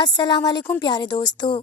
السلام علیکم پیارے دوستو۔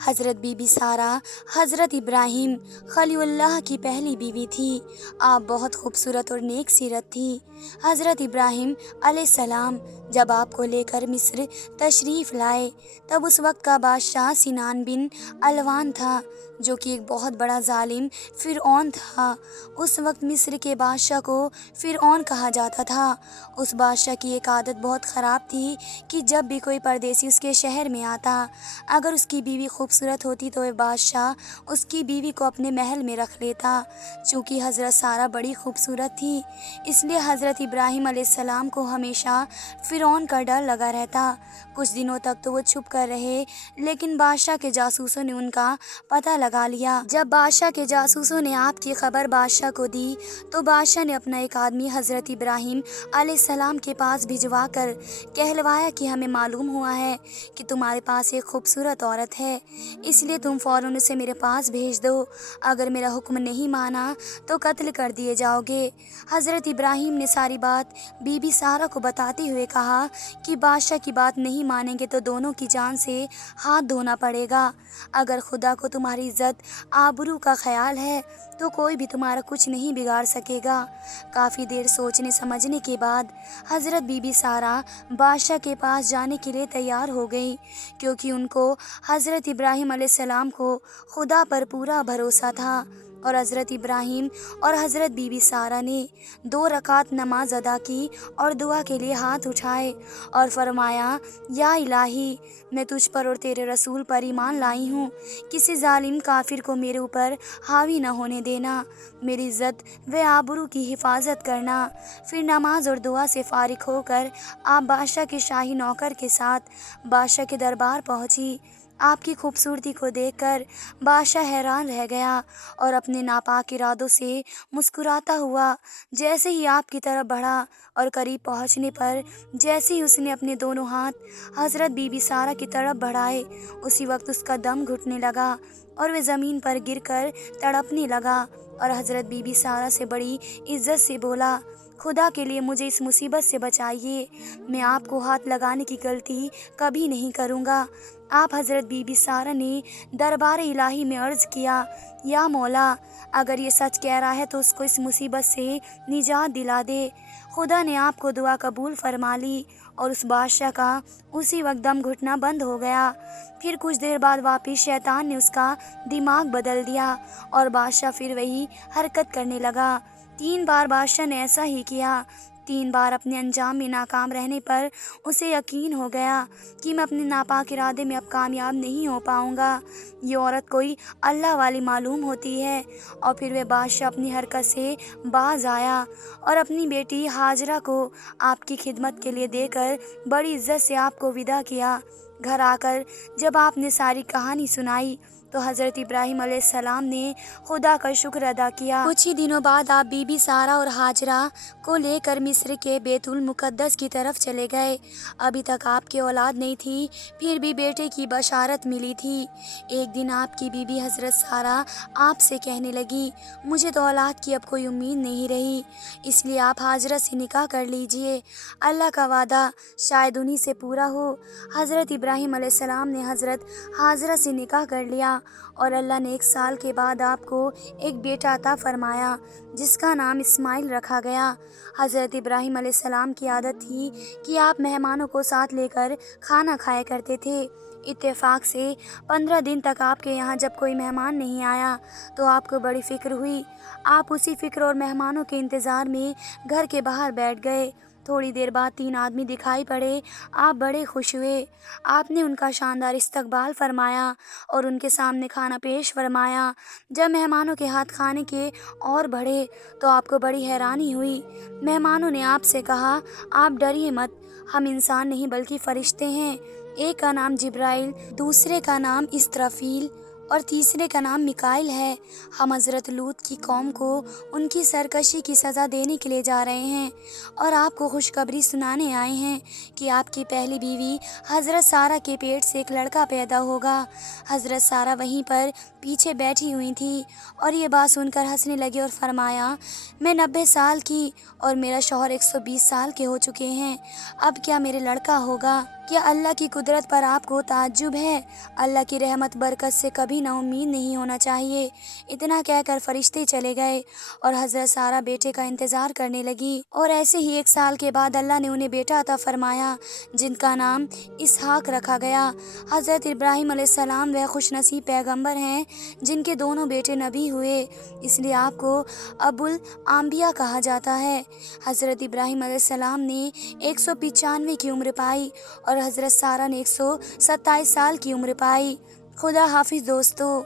حضرت بی بی سارہ حضرت ابراہیم خلیل اللہ کی پہلی بیوی تھی۔ آپ بہت خوبصورت اور نیک سیرت تھی۔ حضرت ابراہیم علیہ السلام جب آپ کو لے کر مصر تشریف لائے تب اس وقت کا بادشاہ سنان بن الوان تھا، جو کہ ایک بہت بڑا ظالم فرعون تھا۔ اس وقت مصر کے بادشاہ کو فرعون کہا جاتا تھا۔ اس بادشاہ کی ایک عادت بہت خراب تھی کہ جب بھی کوئی پردیسی اس کے شہر میں آتا، اگر اس کی بیوی خوبصورت ہوتی تو وہ بادشاہ اس کی بیوی کو اپنے محل میں رکھ لیتا۔ چونکہ حضرت سارہ بڑی خوبصورت تھی، اس لیے حضرت ابراہیم علیہ السلام کو ہمیشہ فرعون کا ڈر لگا رہتا۔ کچھ دنوں تک تو وہ چھپ کر رہے، لیکن بادشاہ کے جاسوسوں نے ان کا پتہ لگا لیا۔ جب بادشاہ کے جاسوسوں نے آپ کی خبر بادشاہ کو دی تو بادشاہ نے اپنا ایک آدمی حضرت ابراہیم علیہ السلام کے پاس بھجوا کر کہلوایا کہ ہمیں معلوم ہوا ہے کہ تمہارے پاس ایک خوبصورت عورت ہے، اس لیے تم فوراً اسے میرے پاس بھیج دو۔ اگر میرا حکم نہیں مانا تو قتل کر دیے جاؤ گے۔ حضرت ابراہیم نے ساری بات بی بی سارہ کو بتاتے ہوئے کہا کہ بادشاہ کی بات نہیں مانیں گے تو دونوں کی جان سے ہاتھ دھونا پڑے گا۔ اگر خدا کو تمہاری عزت آبرو کا خیال ہے تو کوئی بھی تمہارا کچھ نہیں بگاڑ سکے گا۔ کافی دیر سوچنے سمجھنے کے بعد حضرت بی بی سارہ بادشاہ کے پاس جانے کے لیے تیار ہو گئی، کیونکہ ان کو حضرت ابراہیم علیہ السلام کو خدا پر پورا بھروسہ تھا۔ اور حضرت ابراہیم اور حضرت بی بی سارہ نے 2 رکعت نماز ادا کی اور دعا کے لیے ہاتھ اٹھائے اور فرمایا، یا الہی، میں تجھ پر اور تیرے رسول پر ایمان لائی ہوں، کسی ظالم کافر کو میرے اوپر حاوی نہ ہونے دینا، میری عزت و آبرو کی حفاظت کرنا۔ پھر نماز اور دعا سے فارغ ہو کر آپ بادشاہ کے شاہی نوکر کے ساتھ بادشاہ کے دربار پہنچی۔ آپ کی خوبصورتی کو دیکھ کر بادشاہ حیران رہ گیا اور اپنے ناپاک ارادوں سے مسکراتا ہوا جیسے ہی آپ کی طرف بڑھا اور قریب پہنچنے پر جیسے ہی اس نے اپنے دونوں ہاتھ حضرت بی بی سارہ کی طرف بڑھائے، اسی وقت اس کا دم گھٹنے لگا اور وہ زمین پر گر کر تڑپنے لگا اور حضرت بی بی سارہ سے بڑی عزت سے بولا، خدا کے لیے مجھے اس مصیبت سے بچائیے، میں آپ کو ہاتھ لگانے کی غلطی کبھی نہیں کروں گا۔ آپ حضرت بی بی سارہ نے دربار الہی میں عرض کیا، یا مولا، اگر یہ سچ کہہ رہا ہے تو اس کو اس مصیبت سے نجات دلا دے۔ خدا نے آپ کو دعا قبول فرما لی اور اس بادشاہ کا اسی وقت دم گھٹنا بند ہو گیا۔ پھر کچھ دیر بعد واپس شیطان نے اس کا دماغ بدل دیا اور بادشاہ پھر وہی حرکت کرنے لگا۔ 3 بار بادشاہ نے ایسا ہی کیا۔ 3 بار اپنے انجام میں ناکام رہنے پر اسے یقین ہو گیا کہ میں اپنے ناپاک ارادے میں اب کامیاب نہیں ہو پاؤں گا، یہ عورت کوئی اللہ والی معلوم ہوتی ہے۔ اور پھر وہ بادشاہ اپنی حرکت سے باز آیا اور اپنی بیٹی ہاجرہ کو آپ کی خدمت کے لیے دے کر بڑی عزت سے آپ کو وداع کیا۔ گھر آ کر جب آپ نے ساری کہانی سنائی تو حضرت ابراہیم علیہ السلام نے خدا کا شکر ادا کیا۔ کچھ ہی دنوں بعد آپ بی بی سارہ اور ہاجرہ کو لے کر مصر کے بیت المقدس کی طرف چلے گئے۔ ابھی تک آپ کی اولاد نہیں تھی، پھر بھی بیٹے کی بشارت ملی تھی۔ ایک دن آپ کی بیوی حضرت سارہ آپ سے کہنے لگی، مجھے تو اولاد کی اب کوئی امید نہیں رہی، اس لیے آپ ہاجرہ سے نکاح کر لیجئے، اللہ کا وعدہ شاید انہی سے پورا ہو۔ حضرت ابراہیم علیہ السلام نے حضرت ہاجرہ سے نکاح کر لیا اور اللہ نے 1 سال کے بعد آپ کو ایک بیٹا عطا فرمایا جس کا نام اسماعیل رکھا گیا۔ حضرت ابراہیم علیہ السلام کی عادت تھی کہ آپ مہمانوں کو ساتھ لے کر کھانا کھایا کرتے تھے۔ اتفاق سے 15 دن تک آپ کے یہاں جب کوئی مہمان نہیں آیا تو آپ کو بڑی فکر ہوئی۔ آپ اسی فکر اور مہمانوں کے انتظار میں گھر کے باہر بیٹھ گئے۔ تھوڑی دیر بعد 3 آدمی دکھائی پڑے۔ آپ بڑے خوش ہوئے۔ آپ نے ان کا شاندار استقبال فرمایا اور ان کے سامنے کھانا پیش فرمایا۔ جب مہمانوں کے ہاتھ کھانے کے اور بڑھے تو آپ کو بڑی حیرانی ہوئی۔ مہمانوں نے آپ سے کہا، آپ ڈریے مت، ہم انسان نہیں بلکہ فرشتے ہیں، ایک کا نام جبرائیل، دوسرے کا نام اسرافیل اور تیسرے کا نام میکائیل ہے۔ ہم حضرت لوط کی قوم کو ان کی سرکشی کی سزا دینے کے لیے جا رہے ہیں اور آپ کو خوشخبری سنانے آئے ہیں کہ آپ کی پہلی بیوی حضرت سارہ کے پیٹ سے ایک لڑکا پیدا ہوگا۔ حضرت سارہ وہیں پر پیچھے بیٹھی ہوئی تھی اور یہ بات سن کر ہنسنے لگی اور فرمایا، میں 90 سال کی اور میرا شوہر 120 سال کے ہو چکے ہیں، اب کیا میرے لڑکا ہوگا؟ کیا اللہ کی قدرت پر آپ کو تعجب ہے؟ اللہ کی رحمت برکت سے کبھی نا امید نہیں ہونا چاہیے۔ اتنا کہہ کر فرشتے چلے گئے اور حضرت سارہ بیٹے کا انتظار کرنے لگی، اور ایسے ہی 1 سال کے بعد اللہ نے انہیں بیٹا عطا فرمایا جن کا نام اسحاق رکھا گیا۔ حضرت ابراہیم علیہ السلام وہ خوش نصیب پیغمبر ہیں جن کے دونوں بیٹے نبی ہوئے، اس لیے آپ کو ابو الانبیاء کہا جاتا ہے۔ حضرت ابراہیم علیہ السلام نے 195 کی عمر پائی اور حضرت سارہ نے 127 سال کی عمر پائی۔ خدا حافظ دوستو۔